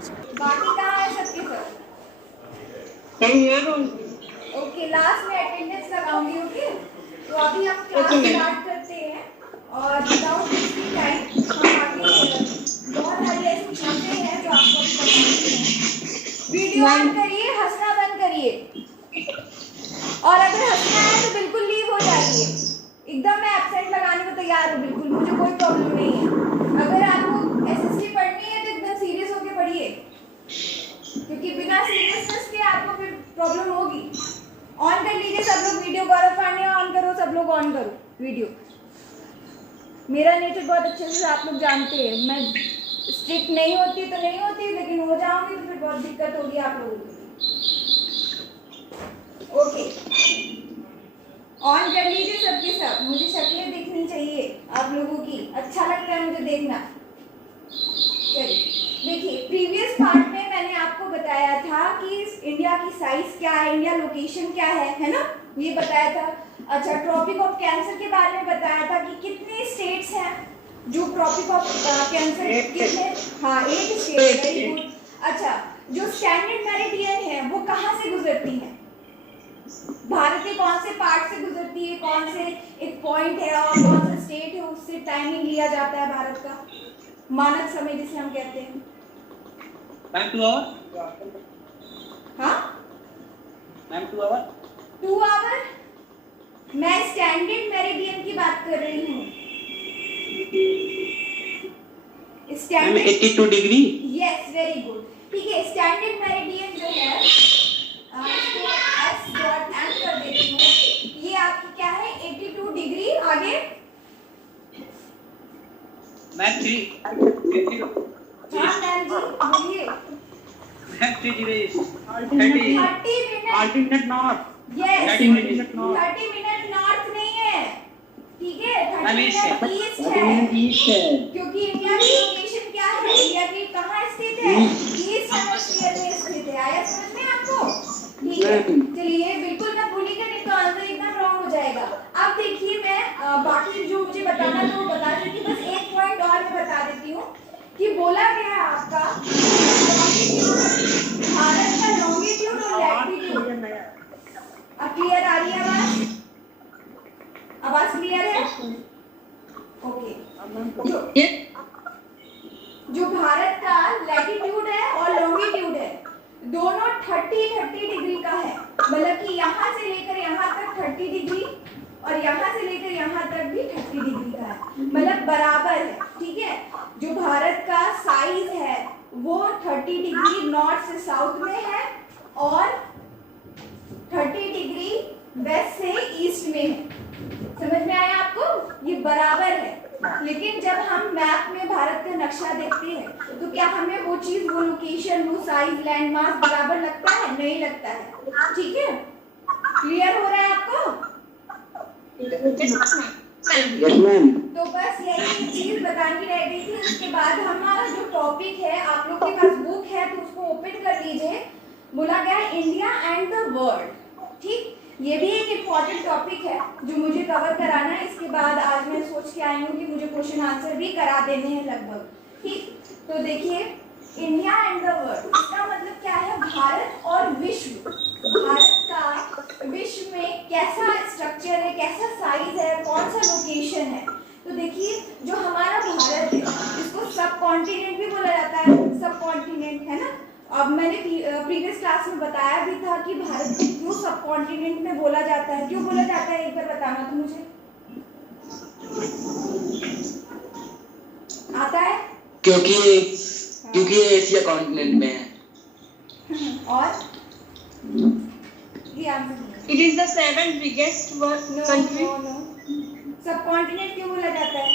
बाकी कहाँ है सबके सब? ओके, लास्ट में अटेंडेंस लगाऊंगी। ओके, तो अभी हम क्लास स्टार्ट करते हैं और विदाउट वेस्टिंग टाइम हम आगे बहुत सारी ऐसी चीजें हैं जो आपको अभी बतानी है। वीडियो ऑन करिए, हंसना बंद करिए, और अगर हंसना है तो बिल्कुल लीव हो जाइए। एकदम मैं एब्सेंट लगाने को तैयार हूँ, बिल्कुल मुझे कोई प्रॉब्लम नहीं है। अगर आपको एसएसटी पढ़नी है तो एकदम सीरियस होकर पढ़िए, क्योंकि बिना सीरियसनेस के आपको फिर प्रॉब्लम होगी। ऑन कर लीजिए सब लोग वीडियो। गौरव पांड्या ऑन करो, सब लोग ऑन करो वीडियो। मेरा नेचर बहुत अच्छे से आप लोग जानते हैं, मैं स्ट्रिक्ट नहीं होती तो नहीं होती, लेकिन हो जाऊंगी तो फिर बहुत दिक्कत होगी आप लोगों को। ओके, ऑन कर लीजिए सबके सब। मुझे शक्लें दिखनी चाहिए आप लोगों की, अच्छा लगता है मुझे देखना। चलिए देखिए, प्रीवियस पार्ट में मैंने आपको बताया था कि इंडिया की साइज क्या है, इंडिया लोकेशन क्या है ना, ये बताया था। अच्छा, ट्रॉपिक ऑफ कैंसर के बारे में बताया था कि कितने स्टेट्स हैं जो ट्रॉपिक ऑफ कैंसर कितने, हाँ 8 स्टेट, वेरी गुड। अच्छा, जो स्टैंडर्ड मेरिडियन है वो कहाँ से गुजरती है, भारत के कौन से पार्ट से गुजरती है, कौन से एक पॉइंट है और कौन सा स्टेट है, उससे टाइमिंग लिया जाता है भारत का मानक समय जिसे हम कहते हैं। Ma'am 2 hour. हाँ मैम 2 आवर। 2 आवर? मैं स्टैंडर्ड मेरिडियन की बात कर रही हूँ। Standard 82 degree. Yes, very good. ठीक है, स्टैंडर्ड मेरिडियन जो है इसको एस डॉट एम कर देती हूँ। ये आपकी क्या है, 82 डिग्री। आगे मैम 3 हाँ मैम जी बोलिए। Ma'am 30 alternate north. Yes, 30 minute 30 minute north नहीं है, ठीक है, 30 ईस्ट मिनट ईस्ट है। ईस्ट है, क्योंकि इंडिया की लोकेशन क्या है, इंडिया की कहाँ स्थित है, ईस्ट हेमिस्फीयर में स्थित है। आया समझ में आपको? ठीक है, चलिए बिल्कुल ना भूलिएगा, नहीं तो आंसर एकदम रॉन्ग हो जाएगा। अब देखिए, मैं बाकी जो मुझे बताना था वो बता चुकी, बस एक पॉइंट और मैं बता देती हूँ कि बोला गया है आपका भारत का लॉन्गिट्यूड और लैटिट्यूड। अब क्लियर आ रही है आवाज? आवाज क्लियर है? ओके, जो भारत का लैटिट्यूड है और लॉन्गिट्यूड है दोनों 30 डिग्री का है। मतलब कि यहाँ से लेकर यहाँ तक 30 डिग्री और यहाँ से लेकर यहाँ तक भी 30 डिग्री का है, मतलब बराबर है। ठीक है, जो भारत का साइज है वो 30 डिग्री नॉर्थ से साउथ में है और 30 डिग्री वेस्ट से ईस्ट में है। समझ में आया आपको? ये बराबर है। लेकिन जब हम मैप में भारत का नक्शा देखते हैं तो क्या हमें वो चीज, वो लोकेशन, वो साइज, लैंडमार्क बराबर लगता है? नहीं लगता है। ठीक है, क्लियर हो रहा है आपको? तो बस यही चीज बतानी रह गई थी। उसके बाद हमारा जो टॉपिक है, आप लोग के पास बुक है तो उसको ओपन कर लीजिए। बोला गया है इंडिया एंड द वर्ल्ड। ठीक, ये भी एक इम्पॉर्टेंट टॉपिक है जो मुझे कवर कराना है। इसके बाद आज मैं सोच के आई हूँ कि मुझे क्वेश्चन आंसर भी करा देने हैं लगभग। ठीक, तो देखिए इंडिया एंड द वर्ल्ड, इसका मतलब क्या है? भारत और विश्व। भारत का विश्व में कैसा स्ट्रक्चर है, कैसा साइज है, कौन सा लोकेशन है। तो देखिए, जो हमारा भारत है इसको सब कॉन्टिनेंट भी बोला जाता है, सब कॉन्टिनेंट है ना। अब मैंने प्रीवियस क्लास में बताया भी था कि भारत को क्यों सब कॉन्टिनेंट में बोला जाता है, क्यों बोला जाता है, एक बार बताना तो मुझे आता है? क्योंकि एशिया कॉन्टिनेंट में है। और ये answer It is the 7th biggest country. No. Subcontinent क्यों बोला जाता है?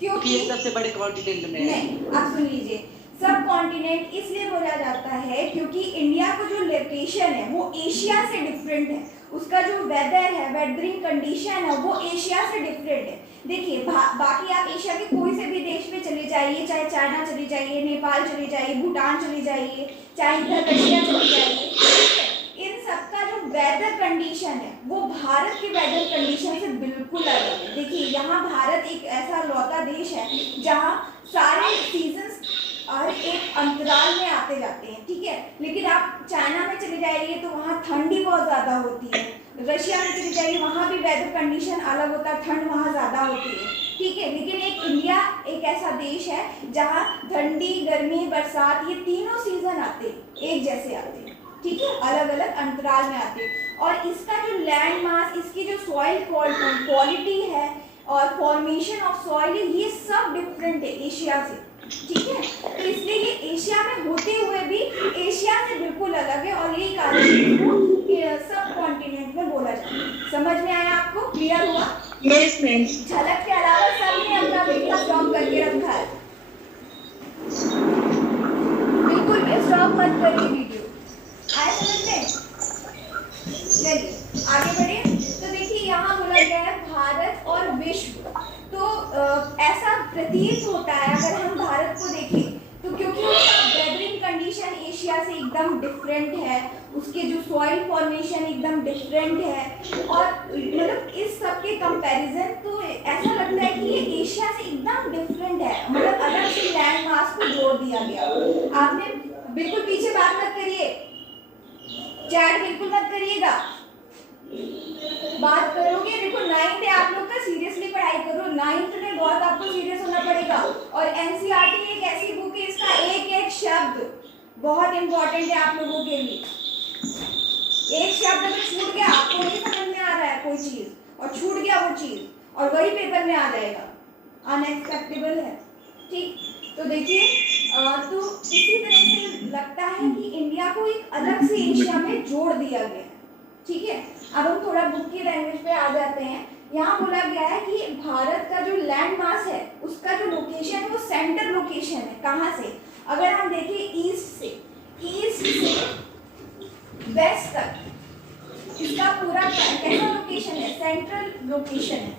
क्योंकि ये सबसे बड़े कॉन्टिनेंट में है। नहीं, आप सुन लीजिए, सब कॉन्टिनेंट इसलिए बोला जाता है क्योंकि इंडिया का जो लोकेशन है वो एशिया से डिफरेंट है। उसका जो वेदर है, वेदरिंग कंडीशन है, वो एशिया से डिफरेंट है। देखिए, बाकी आप एशिया के कोई से भी देश में चले जाइए, चाहे चाइना चले जाइए, नेपाल चले जाइए, भूटान चले जाइए, चाहे इधर रशिया चले जाइए, ठीक है, इन सबका जो वेदर कंडीशन है वो भारत के वेदर कंडीशन से बिल्कुल अलग है। देखिए, यहाँ भारत एक ऐसा लौता देश है कंडीशन अलग होता है, ठंड वहाँ ज़्यादा होती है, ठीक है। लेकिन एक इंडिया एक ऐसा देश है जहाँ ठंडी, गर्मी, बरसात, ये तीनों सीजन आते हैं, एक जैसे आते हैं, ठीक है, अलग अलग अंतराल में आते हैं। और इसका जो लैंड मास, इसकी जो सॉइल क्वालिटी है और फॉर्मेशन ऑफ सॉइल, ये सब डिफरेंट है एशिया से, ठीक है। तो इसलिए ये एशिया में होते हुए भी एशिया से बिल्कुल अलग है, और यही कारण है इसको सब कॉन्टिनेंट में बोला जाता है। समझ में आया आपको? क्लियर हुआ? Yes, ma'am. झलक के अलावा सबने अपना वीडियो स्टॉप करके रखा है, बिल्कुल भी स्टॉप मत करिए वीडियो। आया समझ में? चलिए आगे बढ़े। तो देखिए यहाँ बोला गया है भारत और विश्व। तो ऐसा प्रतीत होता है अगर हम भारत को देखें तो, क्योंकि उसका वेदरिंग कंडीशन एशिया से एकदम डिफरेंट है, उसके जो सॉइल फॉर्मेशन एकदम डिफरेंट है, और मतलब इस सब के कंपैरिजन तो ऐसा लगता है कि ये एशिया से एकदम डिफरेंट है, मतलब अलग से लैंड मास को जोड़ दिया गया। आपने बिल्कुल पीछे बात मत करिए, चैट बिल्कुल मत करिएगा, बात करोगे। देखो 9th है आप लोग का, सीरियसली पढ़ाई करो, 9th में बहुत आपको सीरियस होना पड़ेगा। और एनसीईआरटी एक ऐसी बुक है, इसका एक एक शब्द बहुत इंपॉर्टेंट है आप लोगों के लिए। एक शब्द अगर छूट गया, आपको नहीं समझ में आ रहा है कोई चीज और छूट गया वो चीज, और वही पेपर में आ जाएगा, अनएक्सपेक्टेबल है, ठीक। तो देखिए तो इसी तरह से लगता है कि इंडिया को एक अलग से एशिया में जोड़ दिया गया है, ठीक है। अब हम थोड़ा बुक की लैंग्वेज पे आ जाते हैं। यहाँ बोला गया है कि भारत का जो लैंड मास है, उसका जो लोकेशन है वो सेंटर लोकेशन है। कहाँ से? अगर हम देखें ईस्ट से वेस्ट तक इसका पूरा कैसा लोकेशन है? सेंट्रल लोकेशन है।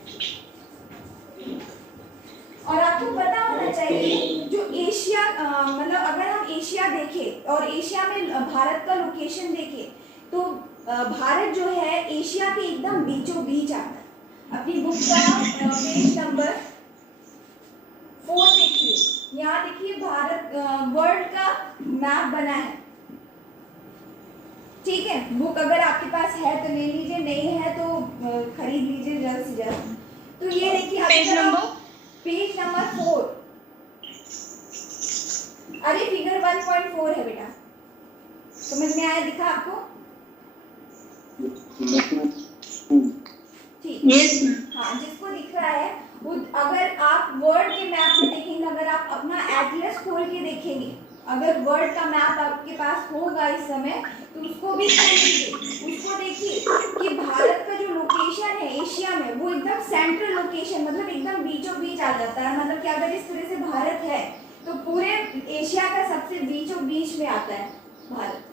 और आपको पता होना चाहिए जो एशिया मतलब अगर हम एशिया देखें और एशिया में भारत का लोकेशन देखें तो भारत जो है एशिया के एकदम बीचों बीच आता है। अपनी बुक का पेज नंबर 4 देखिए, यहाँ देखिए भारत वर्ल्ड का मैप बना है, ठीक है। बुक अगर आपके पास है तो ले लीजिए, नहीं है तो खरीद लीजिए जल्द से जल्द। तो ये देखिए पेज नंबर 4, अरे फिगर 1.4 है बेटा, समझ में आया? दिखा आपको? ठीक, हाँ, जिसको दिख रहा है वो, अगर आप वर्ल्ड के मैप में देखेंगे, अगर आप अपना एटलस खोल के देखेंगे, अगर वर्ल्ड का मैप आपके पास होगा इस समय तो उसको भी खोलिए, उसको देखिए कि भारत का जो लोकेशन है एशिया में वो एकदम सेंट्रल लोकेशन, मतलब एकदम बीचों बीच आ जाता है। मतलब कि अगर इस तरह से भारत है तो पूरे एशिया का सबसे बीचों बीच में आता है भारत,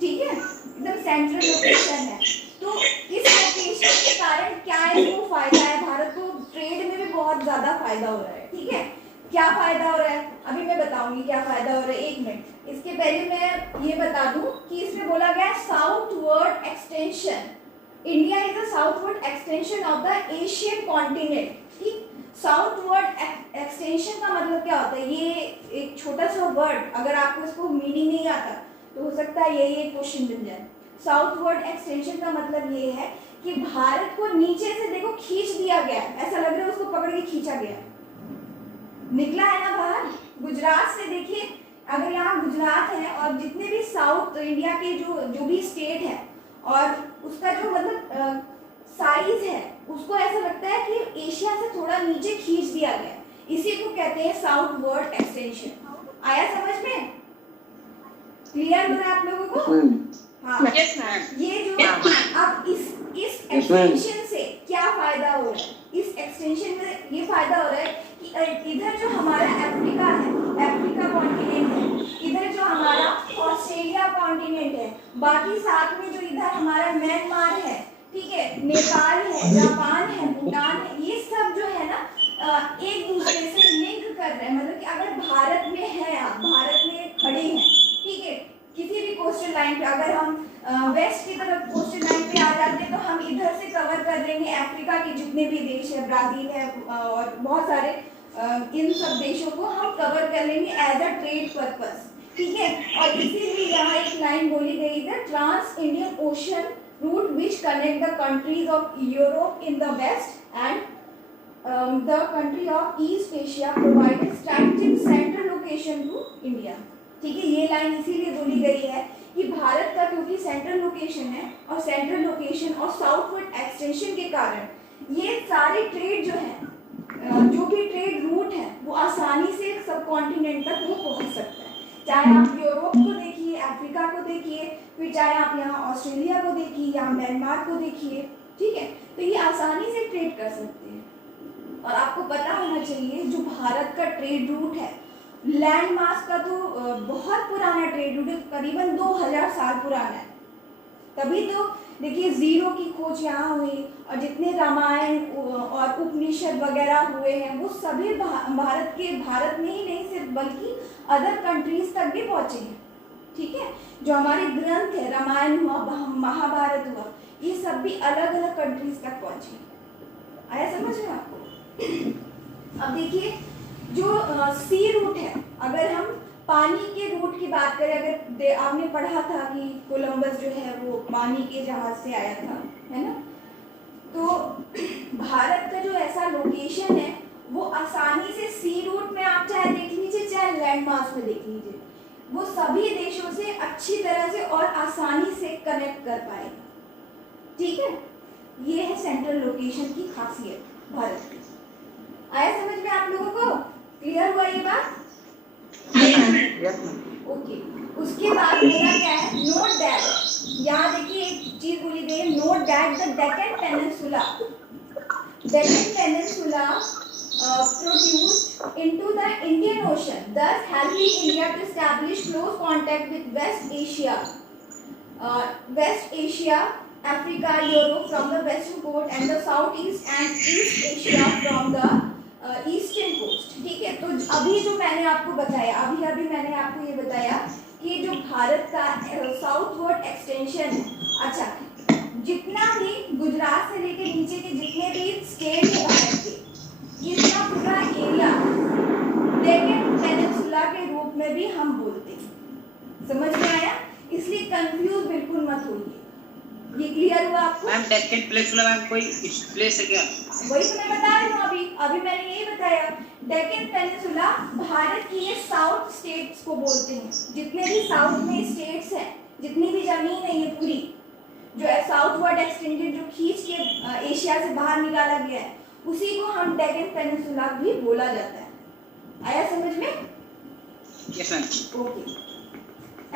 ठीक है, एकदम सेंट्रल लोकेशन है। तो इस लोकेशन के कारण क्या है, वो फायदा है, भारत को ट्रेड में भी बहुत ज्यादा फायदा हो रहा है, ठीक है। क्या फायदा हो रहा है अभी मैं बताऊंगी क्या फायदा हो रहा है, एक मिनट। इसके पहले मैं ये बता दूं कि इसमें बोला गया है southward extension, India is the southward extension of the Asian continent, ठीक। साउथवर्ड एक्सटेंशन का मतलब क्या होता है? ये एक छोटा सा वर्ड, अगर आपको इसको मीनिंग नहीं आता तो हो सकता है यही एक क्वेश्चन बन जाए। साउथवर्ड एक्सटेंशन का मतलब ये है कि भारत को नीचे से देखो खींच दिया गया, ऐसा लग रहा है उसको पकड़ के खींचा गया, निकला है ना बाहर। गुजरात से देखिए, अगर यहाँ गुजरात है और जितने भी साउथ इंडिया के जो भी स्टेट है और उसका जो मतलब साइज है, उसको ऐसा लगता है कि एशिया से थोड़ा नीचे खींच दिया गया, इसी को कहते हैं साउथवर्ड एक्सटेंशन। आया समझ में? क्लियर हो रहा है आप लोगों को? हाँ, Yes, ma'am. ये जो अब इस एक्सटेंशन से क्या फायदा हो रहा है? इस एक्सटेंशन में ये फायदा हो रहा है कि इधर जो हमारा अफ्रीका है, अफ्रीका कॉन्टिनेंट है, इधर जो हमारा ऑस्ट्रेलिया कॉन्टिनेंट है, बाकी साथ में जो इधर हमारा म्यांमार है, ठीक है, नेपाल है, जापान है, भूटान है, ये सब जो है ना एक दूसरे से लिंक कर रहे हैं। मतलब कि अगर भारत में है, आप भारत में खड़े हैं, ठीक है, किसी भी कोस्टल लाइन पे अगर हम वेस्ट की तरफ कोस्टल लाइन पे आ जाते हैं तो हम इधर से कवर कर लेंगे अफ्रीका के जितने भी देश है, ब्राजील है और बहुत सारे इन सब देशों को हम कवर कर लेंगे एज अ ट्रेड पर्पस, ठीक है। और इसीलिए यहाँ एक लाइन बोली गई है, trans Indian Ocean route which connect the countries of Europe in the west and the country of East Asia, provided strategic central location to India. ठीक है, ये लाइन इसीलिए बोली गई है कि भारत का क्योंकि सेंट्रल लोकेशन है और सेंट्रल लोकेशन और साउथवर्ड एक्सटेंशन के कारण ये सारे ट्रेड जो है, जो भी ट्रेड रूट है वो आसानी से सब कॉन्टिनेंट तक वो पहुंच सकता है। चाहे आप यूरोप को देखिए, अफ्रीका को देखिए, फिर चाहे आप यहाँ ऑस्ट्रेलिया को देखिए या म्यांमार को देखिए, ठीक है, तो ये आसानी से ट्रेड कर सकते हैं। और आपको पता होना चाहिए जो भारत का ट्रेड रूट है, लैंड मास का तो बहुत पुराना ट्रेड रूट है, करीबन 2000 साल पुराना है। तभी तो देखिए जीरो की खोज यहाँ हुई और जितने रामायण और उपनिषद वगैरह हुए हैं वो सभी भारत में ही नहीं सिर्फ बल्कि अदर कंट्रीज तक भी पहुँचे हैं। ठीक है, जो हमारे ग्रंथ है, रामायण हुआ, महाभारत हुआ, ये सब भी अलग अलग कंट्रीज तक पहुँचे। आया समझ में आपको? अब देखिए जो सी रूट है, अगर हम पानी के रूट की बात करें, अगर आपने पढ़ा था कि कोलंबस जो है वो पानी के जहाज से आया था, है ना, तो भारत का जो ऐसा लोकेशन है वो आसानी से सी रूट में आप चाहे देख लीजिए चाहे लैंड मास में देख लीजिए, वो सभी देशों से अच्छी तरह से और आसानी से कनेक्ट कर पाएगा। ठीक है, ये है सेंट्रल लोकेशन की खासियत भारत की। आया समझ में आप लोगों को? क्लियर हुआ ये बात? ओके, उसके बाद बोला क्या है, नोट दैट, यहाँ देखिए एक चीज बोली गई है, note that the Deccan peninsula produced into the Indian Ocean, thus helping India to establish close contact with West Asia, Africa, Europe from the western coast and the southeast and East Asia from the eastern coast. ठीक है, तो अभी जो मैंने आपको बताया, अभी मैंने आपको ये बताया कि जो भारत का साउथवर्ड एक्सटेंशन है, अच्छा, जितना भी गुजरात से लेकर नीचे के जितने भी स्टेट है भारत के, इसका पूरा एरिया डेक्कन पेनिनसुला के रूप में भी हम बोलते हैं। समझ में आया? इसलिए कंफ्यूज बिल्कुल मत होइए। ये क्लियर हुआ आपको? मैम डेक्कन पेनिनसुला मैम कोई प्लेस है क्या? वही तो मैं बता रही हूँ, अभी मैंने यही बताया। डेक्कन पेनिनसुला भारत की ये साउथ स्टेट्स को बोलते हैं, जितने भी साउथ में स्टेट्स हैं, जितनी भी जमीन है ये पूरी जो है साउथवर्ड एक्सटेंडेड, जो खींच के एशिया से बाहर निकाला गया है, उसी को हम डेक्कन पेनिनसुला भी बोला जाता है। आया समझ में? Yes ma'am. Okay,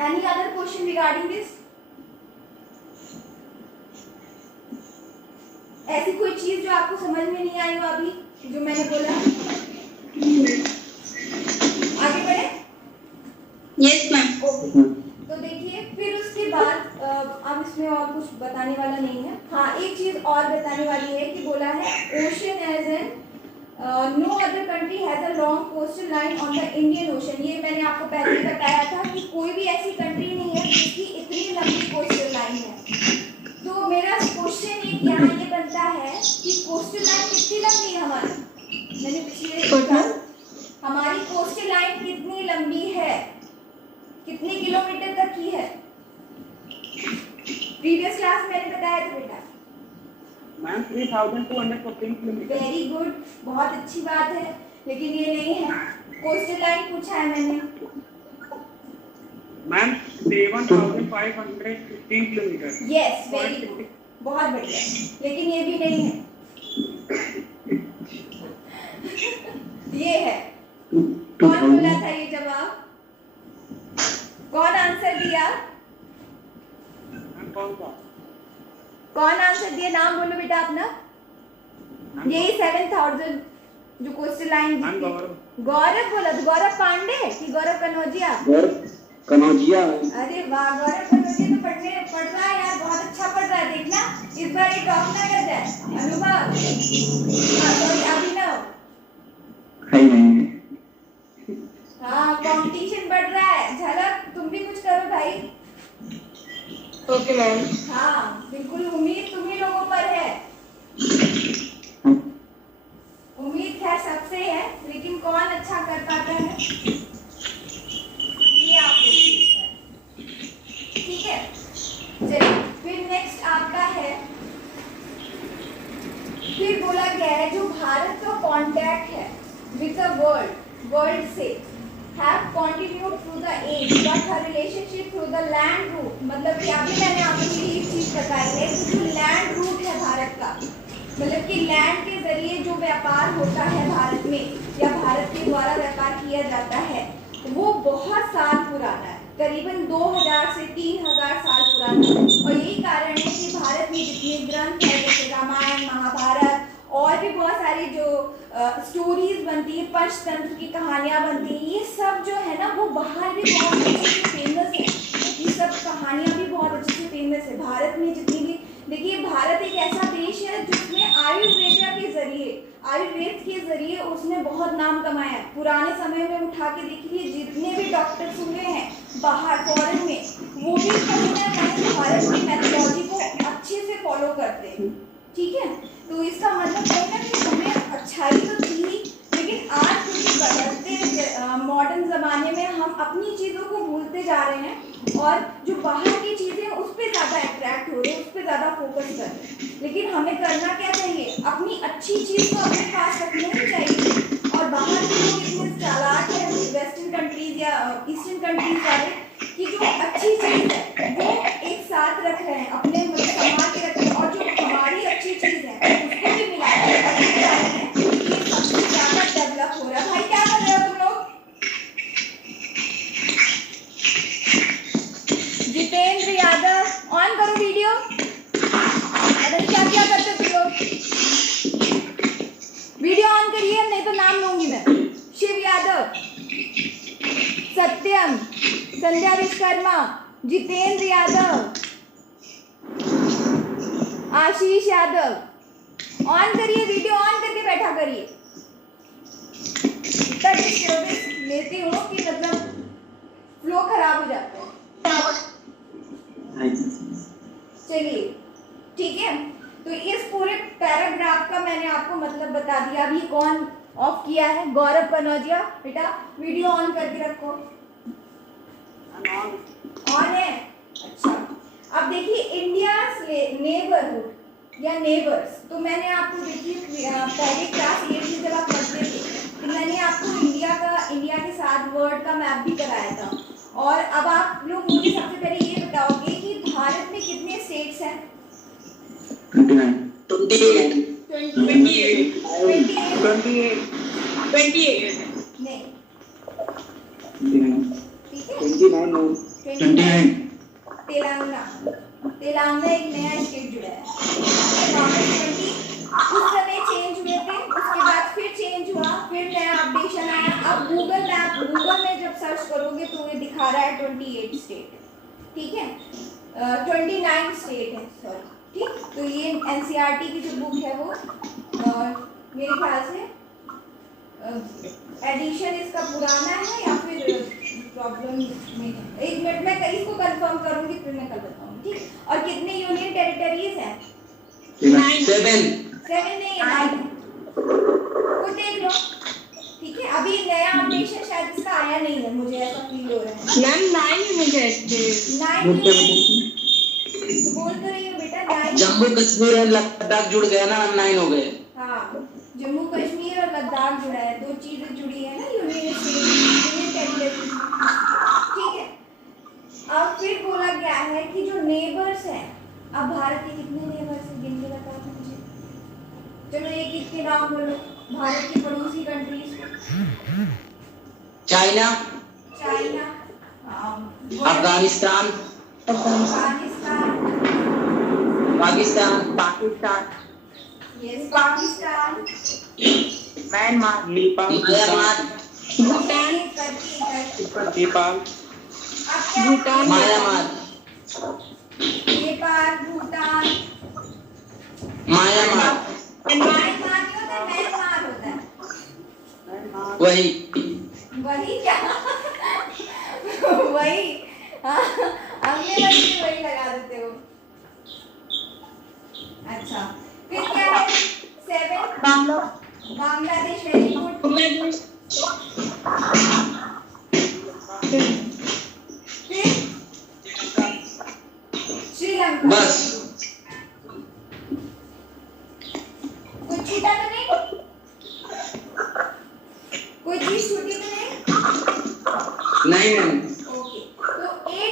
any other question regarding this? ऐसी कोई चीज जो आपको समझ में नहीं आई हो अभी जो मैंने बोला? आगे बढ़े? Yes ma'am. ओके, तो देखिए फिर उसके बाद अब इसमें और कुछ बताने वाला नहीं है। हाँ, एक चीज और बताने वाली है कि बोला है ocean as an no other country has a long coastal line on the Indian Ocean. ये मैंने आपको पहले ही बताया था कि कोई भी ऐसी कंट्री नहीं है जिसकी इतनी लंबी कोस्टल लाइन है। तो मेरा क्वेश्चन एक यहाँ ये बनता है कि कोस्टल लाइन कितनी लंबी है हमारी? मैंने पिछले पूछा हमारी कोस्टल लाइन कितनी लंबी है, कितने किलोमीटर तक की है? प्रीवियस क्लास मैंने बताया था बेटा। Ma'am 3215 kilometre. वेरी गुड, बहुत अच्छी बात है, लेकिन ये नहीं है। कोस्टल लाइन पूछा है मैंने। Ma'am 7515 kilometre. Yes, very good, बहुत बढ़िया, लेकिन ये भी नहीं है। ये है। कौन बोला था ये जवाब? कौन आंसर दिया? कौन आंसर दिया? नाम बोलो बेटा अपना। यही 7000 जो कोस्टल लाइन। गौरव बोला तो गौरव पांडे कि गौरव कनौजिया? कनौजिया। अरे वाह, गौरव कनौजिया तो पढ़ रहा है यार, बहुत अच्छा पढ़ रहा है। देखना इस बार ये टॉप ना कर जाए। अनुभव, अभिनव, हाँ, कंपटीशन बढ़ रहा है। झलक तुम भी कुछ करो भाई। Okay ma'am. हाँ बिल्कुल, उम्मीद तुम्ही लोगों पर है। उम्मीद है सबसे है, लेकिन कौन अच्छा कर पाता है ये आप देखिए। ठीक है, चलिए फिर नेक्स्ट आपका with the world से have continued through the age but her relationship through the land route, मतलब कि अभी मैंने आपको ये एक चीज बताई है कि जो लैंड रूट है भारत का, मतलब कि लैंड के जरिए जो व्यापार होता है भारत में या भारत के द्वारा व्यापार किया जाता है वो बहुत साल पुराना है, करीबन 2000 से 3000 साल पुराना है। और यही कारण है कि भारत में जितने ग्रंथ हैं जैसे रामायण, महाभारत और भी बहुत सारी जो स्टोरीज बनती है, पंचतंत्र की कहानियाँ बनती हैं, ये सब जो है ना वो बाहर भी बहुत अच्छे से फेमस है। ये सब कहानियाँ भी बहुत अच्छे से फेमस है। भारत में जितनी भी, देखिए भारत एक ऐसा देश है जिसमें आयुर्वेद के जरिए उसने बहुत नाम कमाया है। पुराने समय में उठा के देखिए जितने भी डॉक्टर्स हुए हैं बाहर फॉरेन में, वो भी कहीं ना कहीं भारत की मेथोडोलॉजी को अच्छे से फॉलो करते हैं। ठीक है, तो इसका मतलब कहीं ना कहीं हमें अच्छाई तो थी, लेकिन आज क्योंकि बदलते मॉडर्न ज़माने में हम अपनी चीज़ों को भूलते जा रहे हैं और जो बाहर की चीज़ें उस पर ज़्यादा अट्रैक्ट हो रहे हैं, उस पर ज़्यादा फोकस कर रहे हैं। लेकिन हमें करना क्या चाहिए, अपनी अच्छी चीज़ को अपने पास रखनी ही चाहिए। और बाहर के लोग इतने चालाक हैं वेस्टर्न कंट्रीज या ईस्टर्न कंट्रीज वाले कि जो अच्छी चीज़ है वो एक साथ रख रहे हैं, अपने संभाल के रख रहे हैं, और जो हमारी अच्छी चीज़ है उसको भी मिला रहे हैं। ये कारण है कि सबसे ज़्यादा डेवलप हो रहा है। भाई क्या कर रहे हो तुम लोग? जितेंद्र यादव ऑन करो वीडियो। अरे क्या करते हो तुम लोग? वीडियो ऑन करिए नहीं तो नाम लूंगी मैं। शिव यादव, सत्यम, संध्या विश्वकर्मा, जितेंद्र यादव, आशीष यादव, ऑन करिए वीडियो, ऑन करके बैठा करिए। इतना डिस्टर्बेंस लेती हूँ कि मतलब फ्लो खराब हो जाता है। चलिए ठीक है, तो इस पूरे पैराग्राफ का मैंने आपको मतलब बता दिया। अभी कौन ऑफ किया है? गौरव कनौजिया, बेटा वीडियो ऑन करके रखो। ऑन है? अच्छा, अब देखिए इंडिया नेबरहुड या नेबर्स, तो मैंने आपको देखिए पहले क्लास 8 में जब आप पढ़ते थे तो मैंने आपको इंडिया के साथ वर्ल्ड का मैप भी कराया था। और अब आप लोग मुझे सबसे पहले ये बताओगे कि भारत में कितने स्टेट्स हैं? 28 नहीं, 29 तेलंगाना एक नया स्टेट जुड़ा है। उस समय चेंज हुए थे, उसके बाद फिर चेंज हुआ, फिर नया अपडेशन आया। अब गूगल में जब सर्च करोगे तो ये दिखा रहा है 28 स्टेट, ठीक है, 29 स्टेट है, सॉरी। ठीक, तो ये एनसीईआरटी की जो बुक है वो मेरे ख्याल से एडिशन इसका पुराना है या फिर प्रॉब्लम में है। एक मिनट में कहीं इसको कंफर्म करूंगी फिर मैं कल बताऊंगी। ठीक, और कितने यूनियन टेरिटरीज हैं? 7 नहीं है, 9 खुद देख लो। ठीक है, अभी नया अपडेशन शायद इसका आया नहीं है, मुझे ऐसा फील हो रहा है। मैम 9 मुझे 9 बोल तो रही हो बेटा, 9। जम्मू कश्मीर और लद्दाख जुड़ गया ना, 9 हो गए। हाँ, जम्मू कश्मीर और लद्दाख जुड़ा है, 2 चीजें जुड़ी है ना, यूनियन टेरिटरी। ठीक है, अब फिर बोला गया है कि जो नेबर्स हैं, अब भारत के कितने नेबर्स हैं गिन के बताओ मुझे। चलो एक के नाम बोलो भारत की पड़ोसी countries. China, Afghanistan, Pakistan, yes Pakistan, Myanmar, Nepal, Myanmar, Nepal, Bhutan, Myanmar, Nepal, Bhutan, Myanmar, Myanmar होता है। वही क्या वही, हाँ, वही लगा देते हो। अच्छा, फिर क्या है? 7 बांग्लादेश, वेरी गुड। फिर श्रीलंका, बस। कुछ छूटा तो नहीं? नहीं मैम। ओके,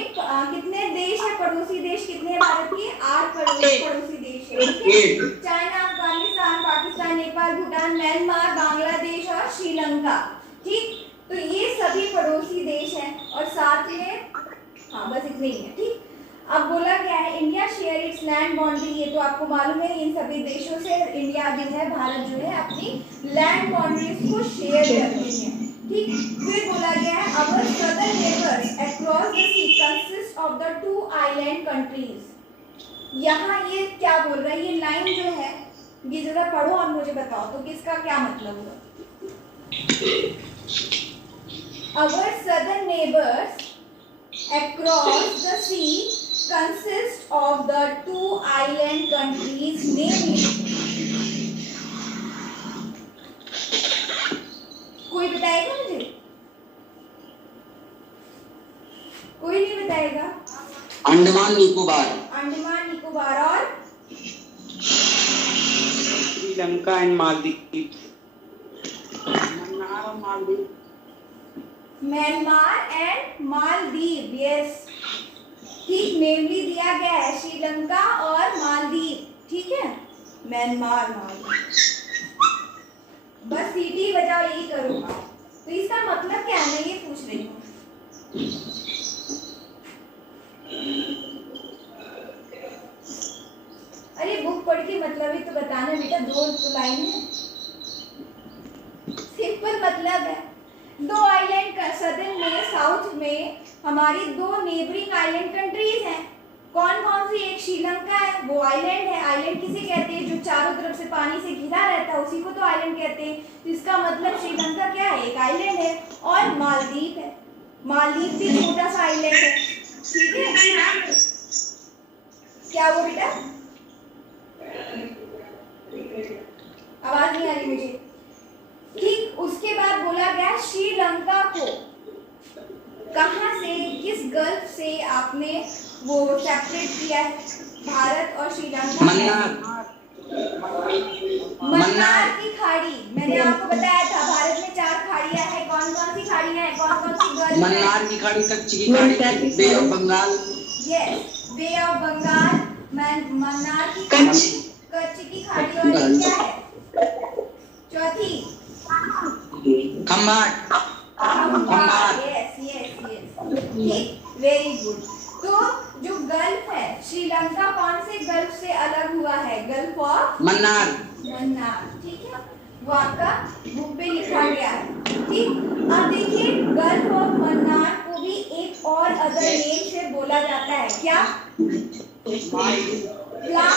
तो कितने देश है पड़ोसी देश कितने हैं भारत के? 8 पड़ोसी देश है। ठीक है? चाइना, अफगानिस्तान, पाकिस्तान, नेपाल, भूटान, म्यांमार, बांग्लादेश और श्रीलंका। ठीक, तो ये सभी पड़ोसी देश हैं और साथ में हाँ बस इतने ही है। ठीक, अब बोला क्या है, India share its land boundary, ये तो आपको मालूम है, इन सभी देशों से इंडिया जो है, भारत जो है अपनी लैंड बाउंड्रीज को शेयर करते हैं। ठीक, फिर बोला गया है our southern neighbours across the sea consist of the 2 island countries. यहाँ ये क्या बोल रहा है, ये लाइन जो है ये जरा पढ़ो और मुझे बताओ तो किसका क्या मतलब हुआ। Our southern neighbours across the sea consist of the 2 island countries namely। कोई बताएगा मुझे? कोई नहीं बताएगा? अंडमान निकोबार। अंडमान निकोबार और Sri Lanka and Maldives. Myanmar and Maldives. Yes, ठीक, नेमली दिया गया है श्रीलंका और मालदीव। ठीक है, म्यांमार, मालदीव, बस सीटी बजाओ, यही करूँगा। तो इसका मतलब क्या है, मैं ये पूछ रही हूँ। अरे बुक पढ़ के मतलब ही तो बताना बेटा, 2 लाइन है, सिंपल मतलब है। 2 आइलैंड का सदर्न में, साउथ में हमारी 2 नेबरिंग आइलैंड कंट्रीज हैं। कौन कौन सी? एक श्रीलंका है, वो आइलैंड है। आइलैंड किसे कहते हैं? जो चारों तरफ से पानी से घिरा रहता है उसी को तो आइलैंड कहते हैं। तो इसका मतलब श्रीलंका क्या है? एक आइलैंड है। और मालदीव है, मालदीव भी छोटा सा आइलैंड है। ठीक है, क्या वो बेटा? आवाज नहीं आ रही मुझे। ठीक, उसके बाद बोला गया श्रीलंका को कहां से, किस गल्फ से आपने वो सेपरेट किया है भारत और श्रीलंका? मन्नार की खाड़ी। मैंने आपको बताया था भारत में 4 खाड़ियां हैं। कौन कौन सी खाड़ियां हैं, कौन कौन सी गल्फ? मन्नार की खाड़ी, कच्ची की खाड़ी, Bay of Bengal. Yes, Bay of Bengal, Mannar की खाड़ी, कच्ची की खाड़ी, और क्या है चौथी? Khambhat. Yes yes yes, very good. तो जो गल्फ है, श्रीलंका कौन से गल्फ से अलग हुआ है? Gulf of Mannar. मन्नार। ठीक है, वो आपका बुक पे लिखा गया है। ठीक, अब देखिए गल्फ ऑफ मन्नार को भी एक और अदर नेम से बोला जाता है। क्या?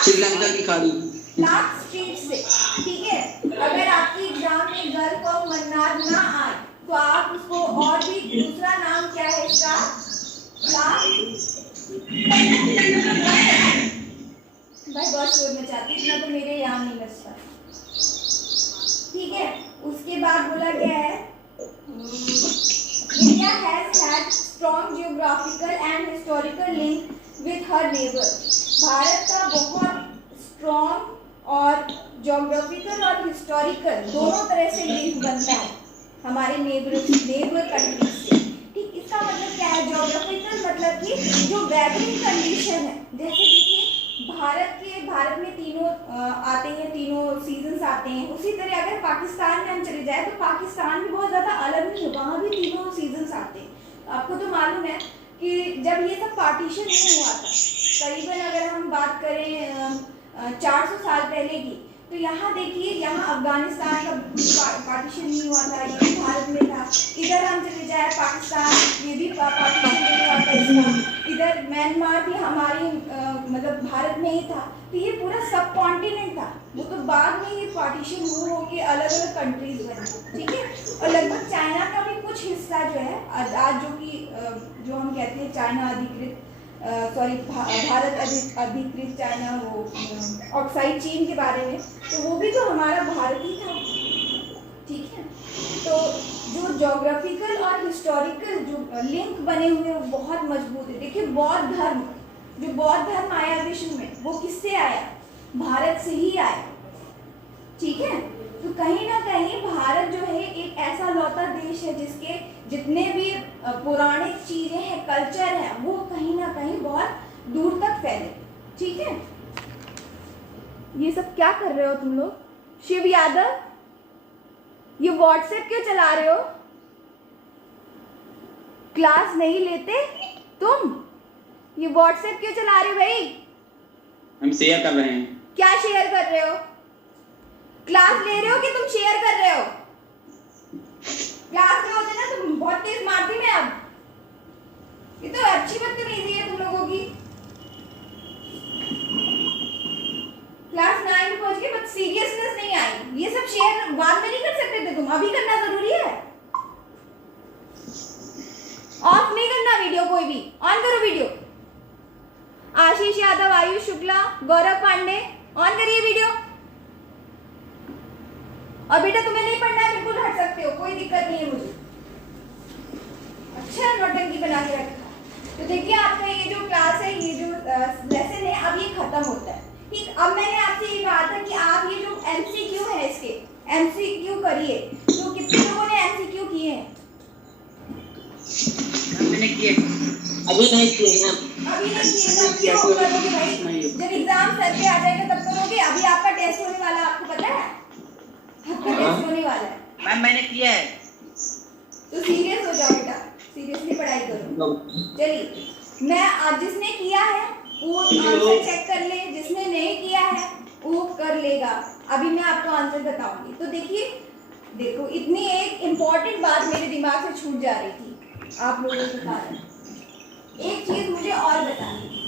श्रीलंका की खाड़ी, फ्लाक स्ट्रीट से। ठीक है, अगर आपकी एग्जाम में गल्फ ऑफ मन्नार ना आए तो आप उसको और भी दूसरा नाम क्या है इसका? भाई बहुत शोर मचाती, इतना तो मेरे यहाँ नहीं बचता। ठीक है, उसके बाद बोला गया है India has had strong geographical and historical link with her neighbour. Bharat का बहुत स्ट्रॉन्ग और ज्योग्राफिकल और हिस्टोरिकल दोनों तरह से लिंक बनता है हमारे नेबर कंट्रीज से। ठीक, इसका मतलब क्या है? ज्योग्राफिकल मतलब कि जो वेदरिंग कंडीशन है, जैसे देखिए भारत में तीनों आते हैं, तीनों सीजन्स आते हैं। उसी तरह अगर पाकिस्तान में हम चले जाए तो पाकिस्तान भी बहुत ज़्यादा अलग नहीं है, वहाँ भी तीनों सीजन्स आते हैं। आपको तो मालूम है कि जब ये सब पार्टीशन नहीं हुआ था, करीबन अगर हम बात करें 400 साल पहले की, तो यहाँ देखिए, यहाँ अफगानिस्तान का पार्टीशन नहीं हुआ था, ये भी भारत में था। इधर हम चले जाए पाकिस्तान, ये भी पार्टीशन नहीं हुआ था इसका। इधर म्यांमार भी हमारी मतलब भारत में ही था। तो ये पूरा सब कॉन्टिनेंट था, वो तो बाद में ये पार्टीशन हो के अलग अलग कंट्रीज बने। ठीक है, और लगभग चाइना का भी कुछ हिस्सा जो है आज जो हम कहते हैं चाइना अधिकृत, सॉरी भारत अधिकृत चाइना, वो ऑक्साइड चीन के बारे में, तो वो भी तो हमारा भारत ही था। ठीक है, तो जो ज्योग्राफिकल और हिस्टोरिकल जो लिंक बने हुए हैं वो बहुत मजबूत है। देखिए बौद्ध धर्म, जो बौद्ध धर्म आया विश्व में, वो किससे आया? भारत से ही आया। ठीक है, तो कहीं ना कहीं भारत जो है एक ऐसा लौता देश है है जिसके जितने भी पौराणिक चीजें हैं, कल्चर है, वो कहीं ना कहीं बहुत दूर तक फैले। ठीक है, ये सब क्या कर रहे हो तुम लोग? शिव यादव, ये व्हाट्सएप क्यों चला रहे हो? क्लास नहीं लेते तुम? ये व्हाट्सएप क्यों चला रहे हो भाई? हम शेयर कर रहे हैं। क्या शेयर कर रहे हो? क्लास ले रहे हो कि तुम शेयर कर रहे हो? क्लास में होते ना तुम बहुत तेज मारती मैं अब। ये तो अच्छी बदतमीजी है तुम लोगों की। क्लास 9 में पहुंच गए, बट सीरियसनेस नहीं आई। ये सब शेयर बाद में नहीं कर सकते थे तुम, अभी करना जरूरी है। ऑफ नहीं करना वीडियो, कोई भी ऑन करो वीडियो। आशीष यादव, आयुष शुक्ला, गौरव पांडे, ऑन करिए वीडियो। और बेटा तुम्हें नहीं पढ़ना है, बिल्कुल हट सकते हो, कोई दिक्कत नहीं है मुझे। अच्छा नौटंकी बना के रखा। तो देखिए आपका ये जो क्लास है, ये जो लेसन है, अब ये खत्म होता है। ठीक, अब मैंने आपसे ये कहा था कि आप ये जो एमसीक्यू है इसके एमसीक्यू करिए। तो कितने लोगों ने एमसीक्यू किए हैं? मैंने किए। अभी नहीं किए हैं। अभी नहीं किए तो क्यों करोगे भाई? जब एग्जाम सर पे आ जाएगा तब करोगे। अभी आपका टेस्ट होने वाला, आपको पता है आपका टेस्ट होने वाला है। मैम मैंने किया है। तो सीरियस हो जाओ बेटा, सीरियसली पढ़ाई करो। चलिए, मैं आज जिसने किया है वो आंसर चेक कर ले, जिसने नहीं किया है वो कर लेगा। अभी मैं आपको आंसर बताऊंगी। तो देखिए, देखो इतनी एक इम्पॉर्टेंट बात मेरे दिमाग से छूट जा रही थी आप लोगों के कारण। एक चीज मुझे और बतानी थी।